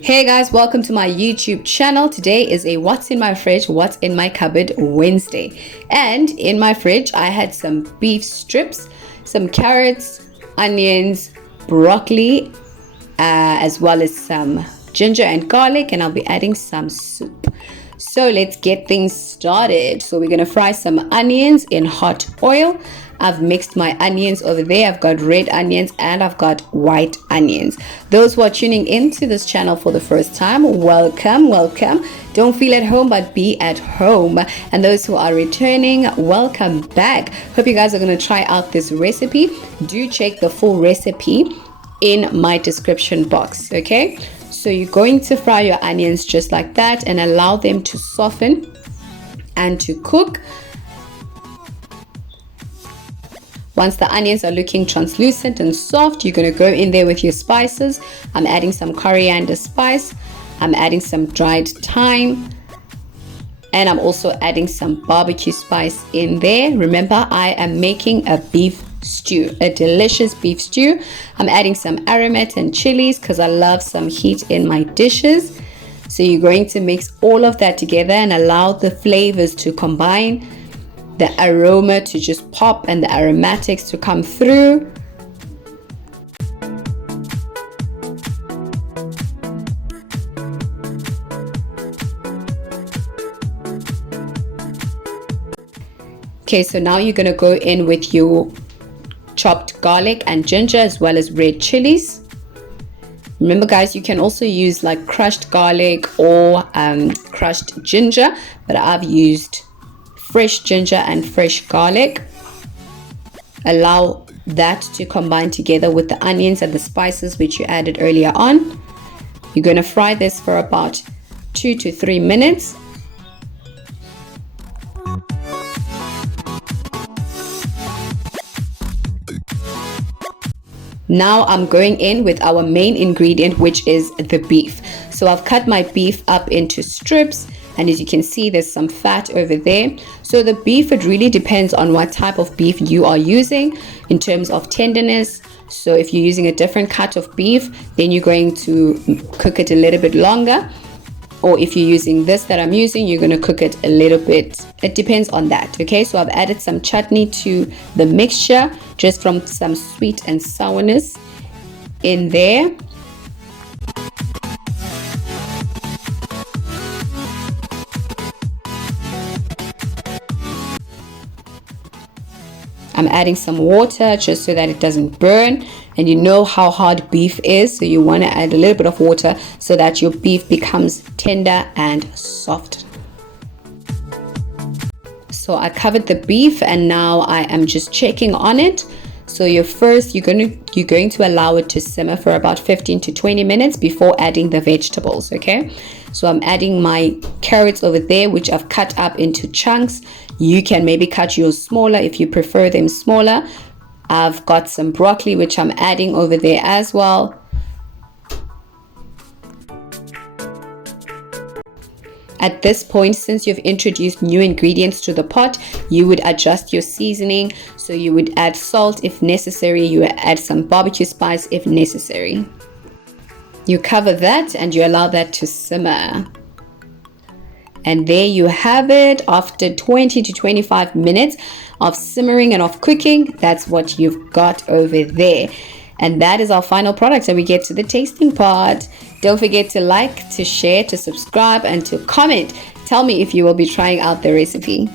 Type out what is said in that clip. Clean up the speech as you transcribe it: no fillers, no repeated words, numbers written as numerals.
Hey guys, welcome to my YouTube channel. Today is a what's in my fridge, what's in my cupboard Wednesday. And in my fridge, I had some beef strips, some carrots, onions, broccoli, as well as some ginger and garlic, and I'll be adding some soup. So let's get things started. So we're gonna fry some onions in hot oil. I've mixed my onions over there. I've got red onions and I've got white onions. Those who are tuning into this channel for the first time, welcome. Don't feel at home, but be at home. And those who are returning, welcome back. Hope you guys are going to try out this recipe. Do check the full recipe in my description box, okay? So you're going to fry your onions just like that and allow them to soften and to cook. Once the onions are looking translucent and soft, you're going to go in there with your spices. I'm adding some coriander spice. I'm adding some dried thyme. And I'm also adding some barbecue spice in there. Remember, I am making a beef stew, a delicious beef stew. I'm adding some aromat and chillies because I love some heat in my dishes. So you're going to mix all of that together and allow the flavors to combine, the aroma to just pop and the aromatics to come through. Okay, so now you're gonna go in with your chopped garlic and ginger as well as red chilies. Remember guys, you can also use like crushed garlic or crushed ginger, but I've used fresh ginger and fresh garlic. Allow that to combine together with the onions and the spices which you added earlier on. You're going to fry this for about 2 to 3 minutes. Now I'm going in with our main ingredient, which is the beef. So I've cut my beef up into strips, and as you can see, there's some fat over there. So the beef, it really depends on what type of beef you are using in terms of tenderness. So if you're using a different cut of beef, then you're going to cook it a little bit longer. Or if you're using this that I'm using, you're going to cook it a little bit. It depends on that, okay? So I've added some chutney to the mixture, just from some sweet and sourness in there. I'm adding some water just so that it doesn't burn, and you know how hard beef is, so you want to add a little bit of water so that your beef becomes tender and soft. So I covered the beef and now I am just checking on it. So you're going to allow it to simmer for about 15 to 20 minutes before adding the vegetables, okay? So I'm adding my carrots over there, which I've cut up into chunks. You can maybe cut yours smaller if you prefer them smaller. I've got some broccoli, which I'm adding over there as well. At this point, since you've introduced new ingredients to the pot, you would adjust your seasoning. So you would add salt if necessary. You would add some barbecue spice if necessary. You cover that and you allow that to simmer. And there you have it. After 20 to 25 minutes of simmering and of cooking, that's what you've got over there. And that is our final product, and we get to the tasting part. Don't forget to like, to share, to subscribe, and to comment. Tell me if you will be trying out the recipe.